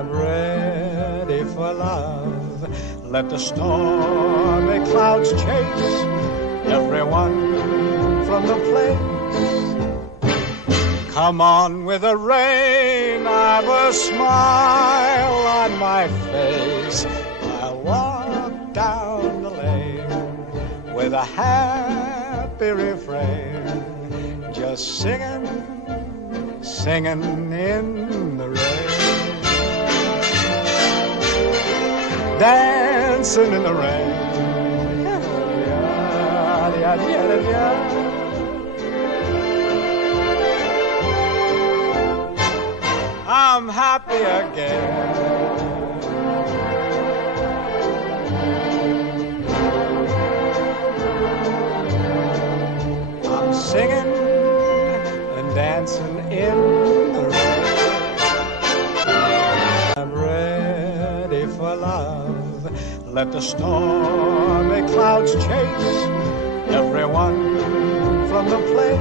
I'm ready for love. Let the stormy clouds chase everyone from the place. Come on with the rain, I've a smile on my face. I'll walk down the lane with a happy refrain, just singing, singing in the rain, dancing in the rain. I'm happy again. I'm singing and dancing in the rain. I'm ready for love. Let the stormy clouds chase everyone from the place.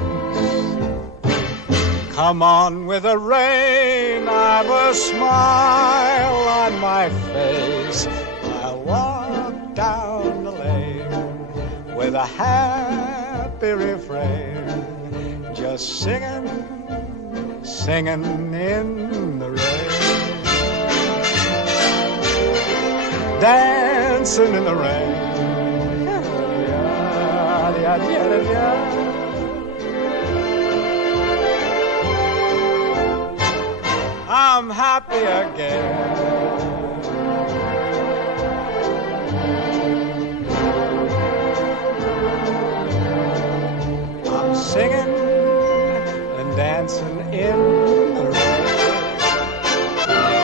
Come on with the rain, I've a smile on my face. I'll walk down the lane with a happy refrain, just singing, singing in the rain, dancing in the rain. I'm happy again. I'm singing and dancing in